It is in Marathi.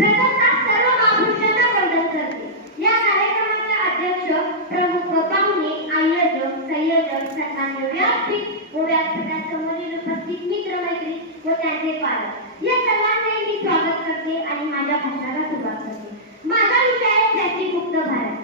प्रथमतः सर्व महापुरुषांना वंदन करते. या कार्यक्रमाचे अध्यक्ष, प्रमुख व पाहुणे, आयोजक, संयोजक, सन्मान्य व्यासपीठ व व्यासपीठासमोरील उपस्थित मित्रमैत्री व त्यांचे पालक या सर्वांचे मी स्वागत करते आणि माझ्या भाषणाला सुरुवात करते. माझा विषय आहे प्लॅस्टिक मुक्त भारत.